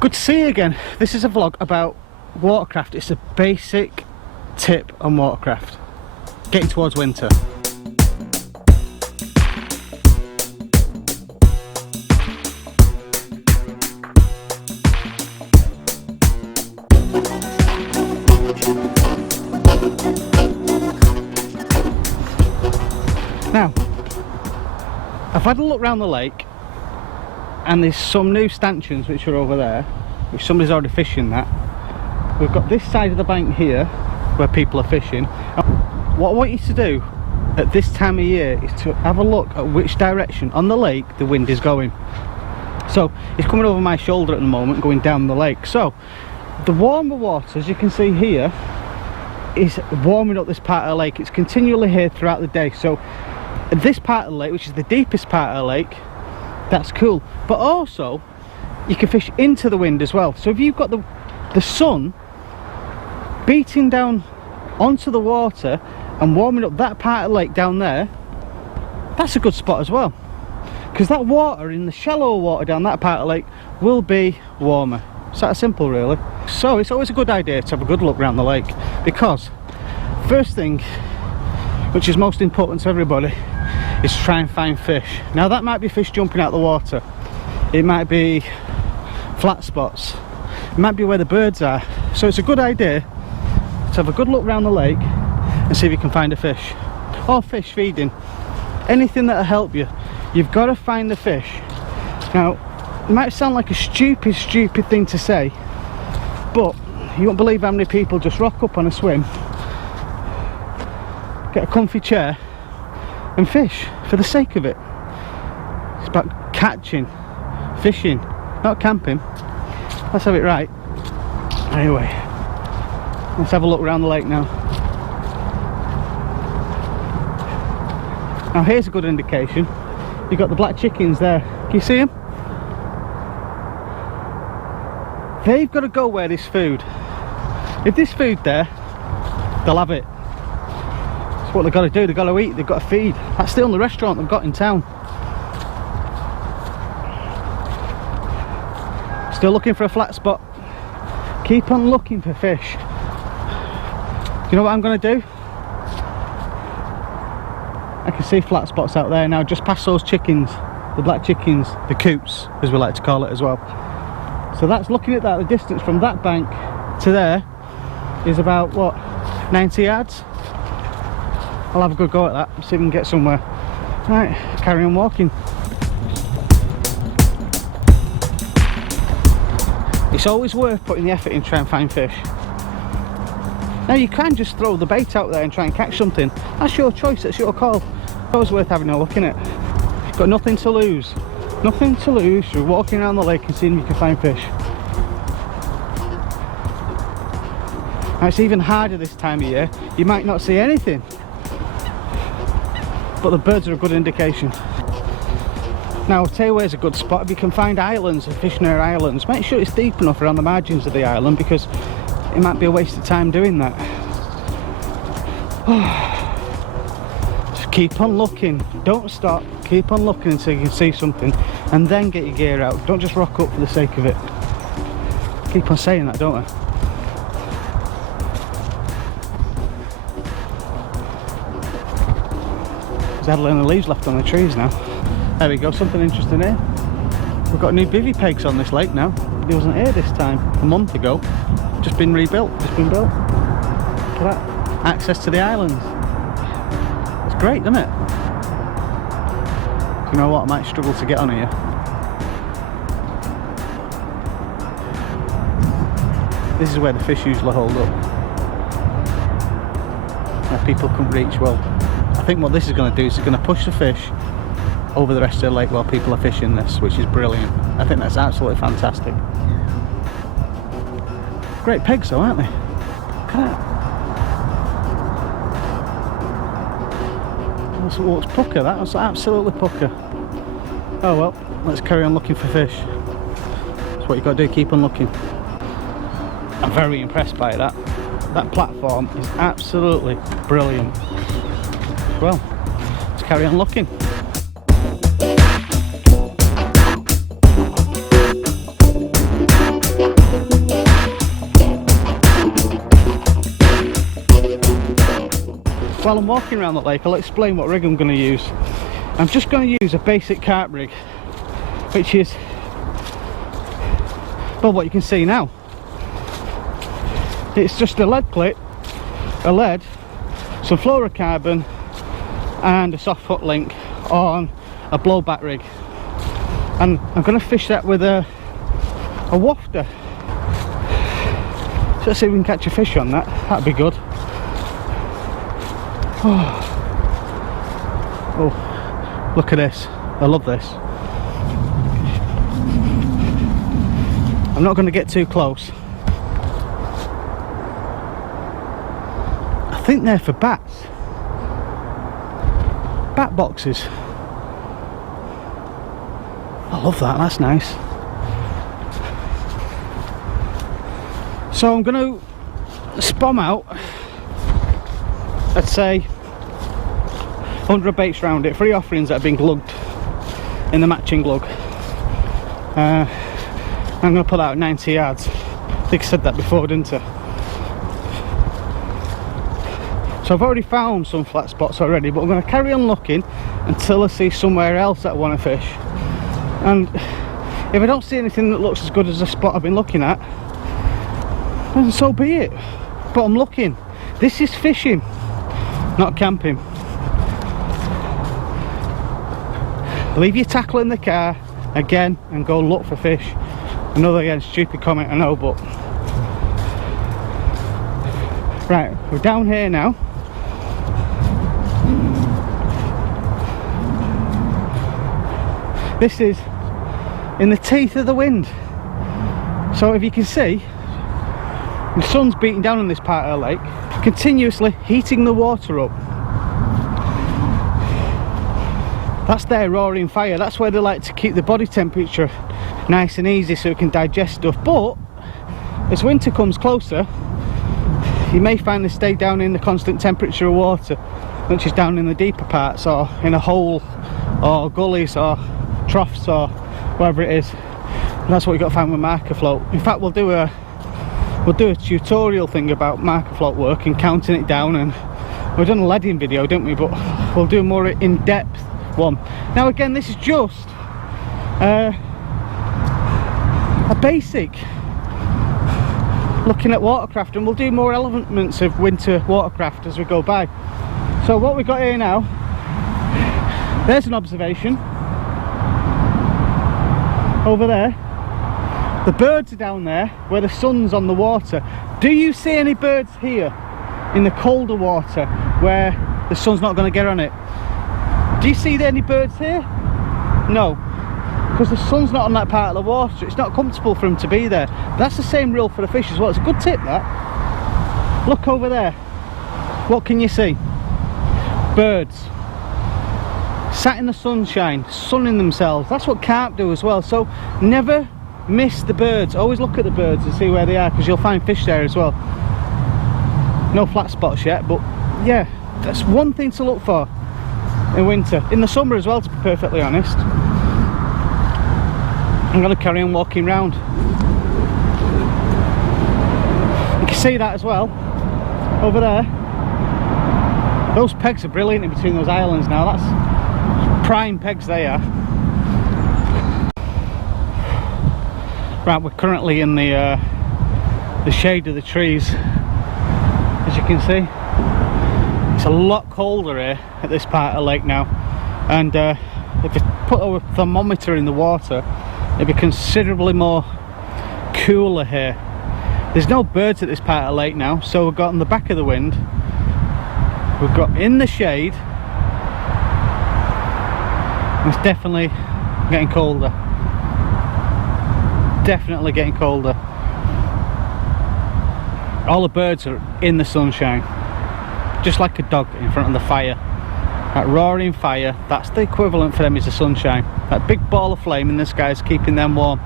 Good to see you again. This is a vlog about watercraft. It's a basic tip on watercraft. Getting towards winter. Now, I've had a look around the lake and there's some new stanchions which are over there, which somebody's already fishing that. We've got this side of the bank here where people are fishing. What I want you to do at this time of year is to have a look at which direction on the lake the wind is going. So it's coming over my shoulder at the moment, going down the lake. So the warmer water, as you can see here, is warming up this part of the lake. It's continually here throughout the day. So this part of the lake, which is the deepest part of the lake, that's cool. But also you can fish into the wind as well. So if you've got the sun beating down onto the water and warming up that part of the lake down there, that's a good spot as well, because that water in the shallow water down that part of the lake will be warmer. It's that simple, really. So it's always a good idea to have a good look around the lake, because first thing, which is most important to everybody, is to try and find fish. Now that might be fish jumping out of the water, it might be flat spots, it might be where the birds are. So it's a good idea to have a good look around the lake and see if you can find a fish, or fish feeding, anything that'll help you. You've got to find the fish. Now it might sound like a stupid thing to say, but you won't believe how many people just rock up on a swim, get a comfy chair and fish for the sake of it. It's about catching, fishing, not camping. Let's have it right. Anyway, let's have a look around the lake now. Now here's a good indication. You've got the black chickens there. Can you see them? They've got to go where there's food. If there's food there, they'll have it. That's what they've got to do. They've got to eat, they've got to feed. That's the only restaurant they've got in town. Still looking for a flat spot. Keep on looking for fish. You know what I'm going to do? I can see flat spots out there now, just past those chickens, the black chickens, the coots as we like to call it as well. So that's, looking at that, the distance from that bank to there is about, what, 90 yards? I'll have a good go at that, see if we can get somewhere. Right, carry on walking. It's always worth putting the effort in to try and find fish. Now you can just throw the bait out there and try and catch something. That's your choice, that's your call. It's always worth having a look in it. You've got nothing to lose. Nothing to lose. You're walking around the lake and seeing if you can find fish. Now it's even harder this time of year. You might not see anything, but the birds are a good indication. Now I'll tell you where's a good spot. If you can find islands and fish near islands, make sure it's deep enough around the margins of the island, because it might be a waste of time doing that. Just keep on looking, don't stop, keep on looking until you can see something, and then get your gear out. Don't just rock up for the sake of it. Keep on saying that, don't I? There's hardly any leaves left on the trees now. There we go, something interesting here. We've got new bivvy pegs on this lake now. There wasn't here this time a month ago. Just been rebuilt, just been built. Look at that. Access to the islands. It's great, isn't it? You know what, I might struggle to get on here. This is where the fish usually hold up. Where people couldn't reach. Well, I think what this is going to do is it's going to push the fish over the rest of the lake while people are fishing this, which is brilliant. I think that's absolutely fantastic. Great pegs though, aren't they? Look at that. That's what's pucker, that was absolutely pucker. Oh well, let's carry on looking for fish. That's what you've got to do, keep on looking. I'm very impressed by that. That platform is absolutely brilliant. Well, let's carry on looking. while I'm walking around the lake, I'll explain what rig I'm going to use. I'm just going to use a basic carp rig, which is, well, what you can see now. It's just a lead clip, a lead, some fluorocarbon and a soft hook link on a blowback rig, and I'm going to fish that with a wafter. So let's see if we can catch a fish on that. That'd be good. Oh, look at this. I love this. I'm not going to get too close. I think they're for bats. Bat boxes. I love that, that's nice. So I'm going to spom out, let's say 100 baits round it, 3 offerings that have been glugged in the matching glug. I'm going to put out 90 yards. I think I said that before, didn't I? So I've already found some flat spots already, but I'm going to carry on looking until I see somewhere else that I want to fish. And if I don't see anything that looks as good as the spot I've been looking at, then so be it. But I'm looking. This is fishing, not camping. Leave your tackle in the car again and go look for fish. Another, again, stupid comment, I know, but right, we're down here now. This is in the teeth of the wind. So if you can see, the sun's beating down on this part of the lake, continuously heating the water up. That's their roaring fire. That's where they like to keep the body temperature nice and easy so it can digest stuff. But as winter comes closer, you may find they stay down in the constant temperature of water, which is down in the deeper parts or in a hole or gullies or troughs or wherever it is. And that's what we've got to find with marker float. In fact, we'll do a tutorial thing about marker float work and counting it down, and we've done a leading video, didn't we? But we'll do a more in-depth one. Now again, this is just a basic looking at watercraft, and we'll do more elements of winter watercraft as we go by. So what we've got here now, there's an observation over there. The birds are down there where the sun's on the water. Do you see any birds here in the colder water where the sun's not going to get on it? Do you see any birds here? No, because the sun's not on that part of the water. It's not comfortable for them to be there. That's the same rule for the fish as well. It's a good tip, that. Look over there. What can you see? Birds sat in the sunshine, sunning themselves. That's what carp do as well. So never miss the birds. Always look at the birds and see where they are, because you'll find fish there as well. No flat spots yet, but yeah, that's one thing to look for in winter. In the summer as well, to be perfectly honest. I'm going to carry on walking round. You can see that as well over there. Those pegs are brilliant in between those islands now. That's prime pegs they are. Right, we're currently in the shade of the trees, as you can see. It's a lot colder here at this part of the lake now, and if you put a thermometer in the water, it'd be considerably more cooler here. There's no birds at this part of the lake now, so we've got on the back of the wind, we've got in the shade. It's definitely getting colder. Definitely getting colder. All the birds are in the sunshine, just like a dog in front of the fire. That roaring fire, that's the equivalent for them, is the sunshine. That big ball of flame in the sky is keeping them warm.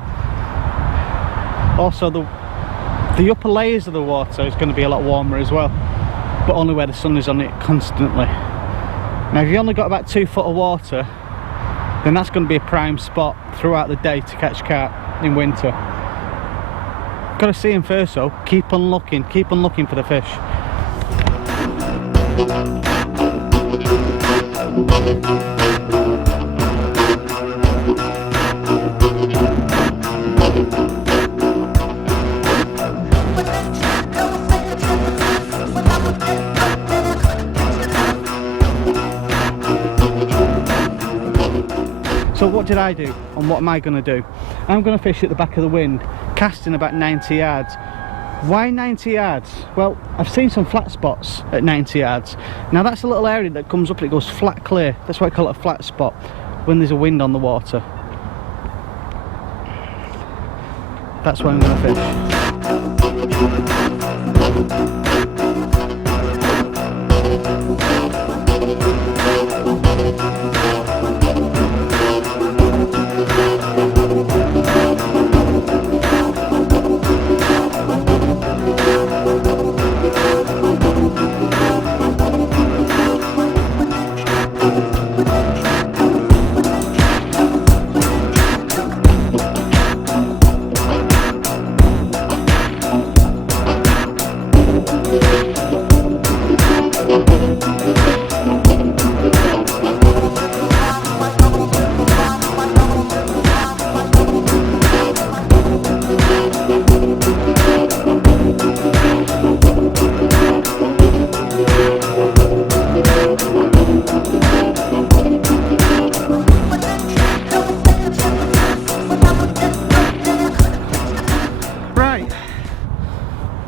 Also the upper layers of the water is going to be a lot warmer as well, but only where the sun is on it constantly. Now if you've only got about 2 foot of water, then that's going to be a prime spot throughout the day to catch carp in winter. Got to see them first though. Keep on looking for the fish. So what did I do and what am I going to do? I'm going to fish at the back of the wind, casting about 90 yards. Why 90 yards? Well, I've seen some flat spots at 90 yards. Now that's a little area that comes up and it goes flat clear. That's why I call it a flat spot when there's a wind on the water. That's where I'm going to fish.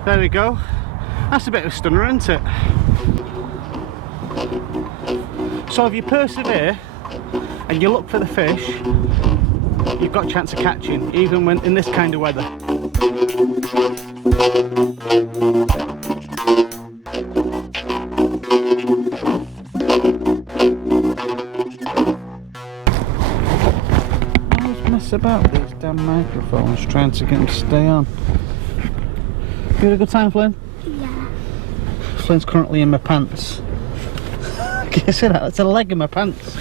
There we go. That's a bit of a stunner, isn't it? So if you persevere and you look for the fish, you've got a chance of catching, even when in this kind of weather. I always mess about these damn microphones trying to get them to stay on. You had a good time, Flynn? Yeah. Flynn's currently in my pants. Can you see that? That's a leg in my pants.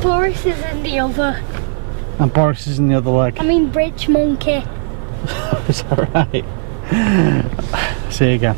Boris is in the other. And Boris is in the other leg. I mean, bridge monkey. Is that right? See you again.